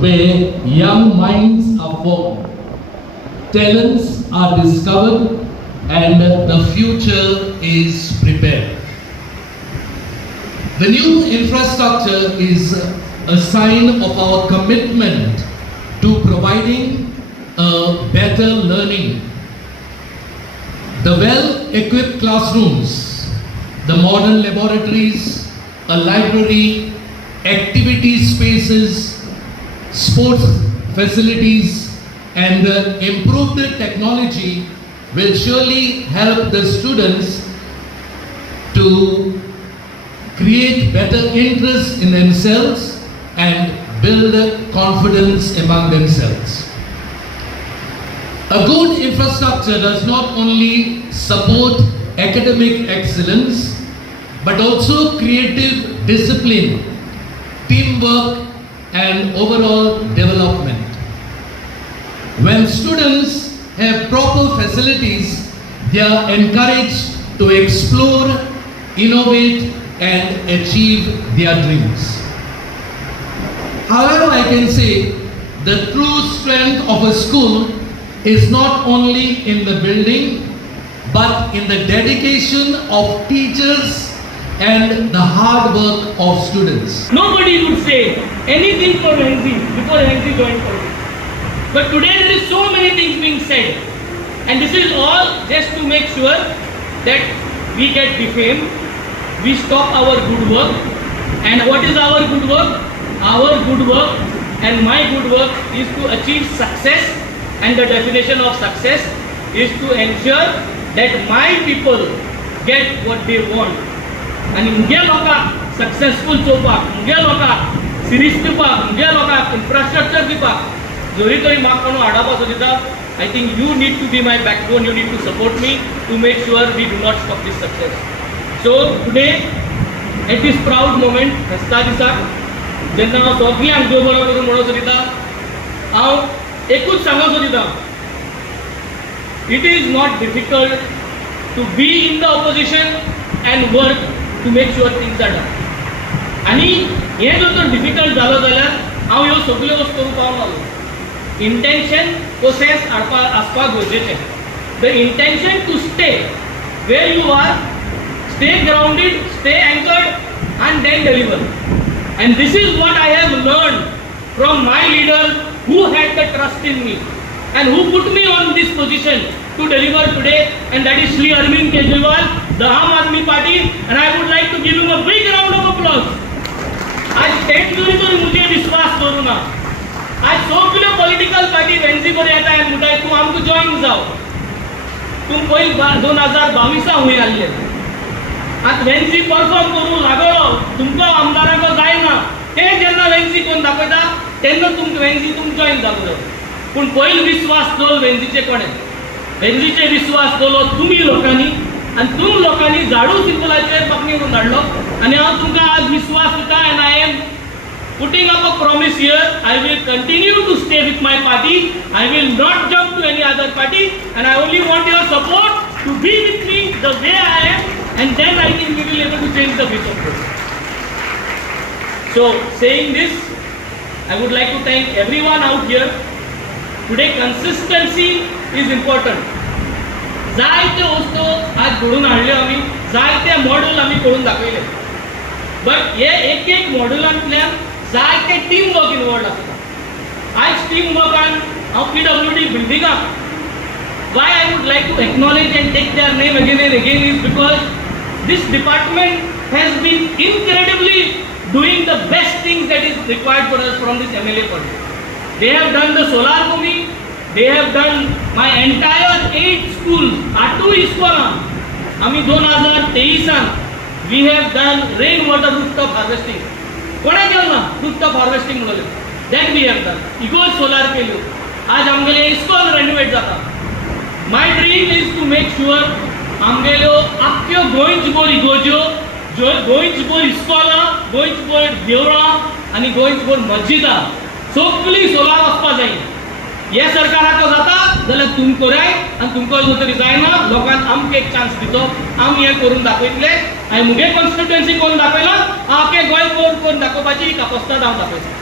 where young minds are formed, talents are discovered, and the future is prepared. The new infrastructure is a sign of our commitment to providing a better learning. The well-equipped classrooms, the modern laboratories, a library, activity spaces, sports facilities, and improved technology will surely help the students to create better interest in themselves and build confidence among themselves. A good infrastructure does not only support academic excellence, but also creative discipline, teamwork, and overall development. When students have proper facilities, they are encouraged to explore, innovate, and achieve their dreams. However, I can say the true strength of a school is not only in the building, but in the dedication of teachers and the hard work of students. Nobody would say anything for Venzy before Venzy joined politics. But today there is so many things being said, and this is all just to make sure that we get defamed, we stop our good work. And what is our good work? Our good work and my good work is to achieve success, and the definition of success is to ensure that my people get what they want. And मुगे लोकांक successful चोवपाक, मुगे लोकांक series दिवपाक, मुगे लोकांक infrastructure दिवपाक जरी तरी म्हाका कोण आडावपाचो दिता, I think you need to be my backbone, you need to support me to make sure we do not stop this success. So today, at this proud moment, फेस्ता दिसाक जेन्ना हांव सगळ्यांक देव बरो करून म्हणून दिता, हांव एकूच सांगूंक दिता, it is not difficult to be in the opposition and work to make sure things are done. आणि हे जर डिफिकल्ट जालो जाल्यार हांव ह्यो सगळ्यो वस्तू करूंक पावना. इंटेंशन प्रोसेस आसपाक गरजेचें. The intention to stay where you are, stay grounded, stay anchored, and then deliver. And this is what I have learned from my leader who had the trust in me and who put me on this position to deliver today, and that is Shri Arvind Kejriwal, the Aam Aadmi Party, and I would like to give him a big round of applause. आज state जरी तरी मुझे विश्वास करू ना, आज सगळ्यो political party Venzy बरे येता आनी म्हणटाय तूं आमकां जॉइन जाव, तूं पयलीं 2022 हूंय आसले, आतां वेंजी परफॉर्म करूंक लागलो, तुमकां आमदारांक जायना, तें जेन्ना वेंजी कोण दाखयता तेन्ना तुमकां वेंजी तुमकां जॉइन जावंक जाय. पूण पयलो विश्वास दवर वेंजीचे कोणें, वेंजीचे विश्वास दवरलो तुमी लोकांनी, आनी तुम लोकांनी झाडू सिंबलाचेर पकडी करून धाडलो, आनी हांव तुमकां आज विश्वास दिता. And I am putting up a promise here, I will continue to stay with my party, I will not jump to any other party, and I only want your support to be with me the way I am, and then I think we will be able to change the face of this. So saying this, I would like to thank everyone out here. Today consistency is important. जायत्यो वस्तू आज घडून हाडल्यो आमी, जायते model आमी करून दाखयले, but हे एक एक मॉडेलांतल्यान जायते टीम वर्क इनवॉल्ड आसता. आज टीम वर्कान हांव PWD बिल्डिंगाक why I would like to acknowledge and take their name again and again is because this department has been incredibly doing the best things that is required for us from this MLA project. They have done the solar for me, they have done my entire 8 schools, 8 iskola. आमी 2023 we have done rainwater rooftop harvesting. कोणा केलं ना rooftop harvesting म्हणले, that we have done. Ego solar केल्यो, आज आमगेले इस्कॉल renovate जाता. My dream is to make sure आमगेल्यो आख्ख्यो गोंयच बोर इगोज्यो, गोंयच बोर इस्कॉलां, गोंयच बोर देवळां आनी गोंयच बोर मस्जिदां सगळीं सोलार वचपा जाय. हे सरकाराक जाता जाल्यार तुम कराय, आनी तुमकां जर तरी जायना लोकांक आमकां एक चान्स दितो, आमी हें करून दाखयतले. हांवें मुगे कॉन्स्टिट्युएन्सी करून दाखयला, आख्खें गोंय करून दाखोवपाची कापासिटी हांव दाखयता.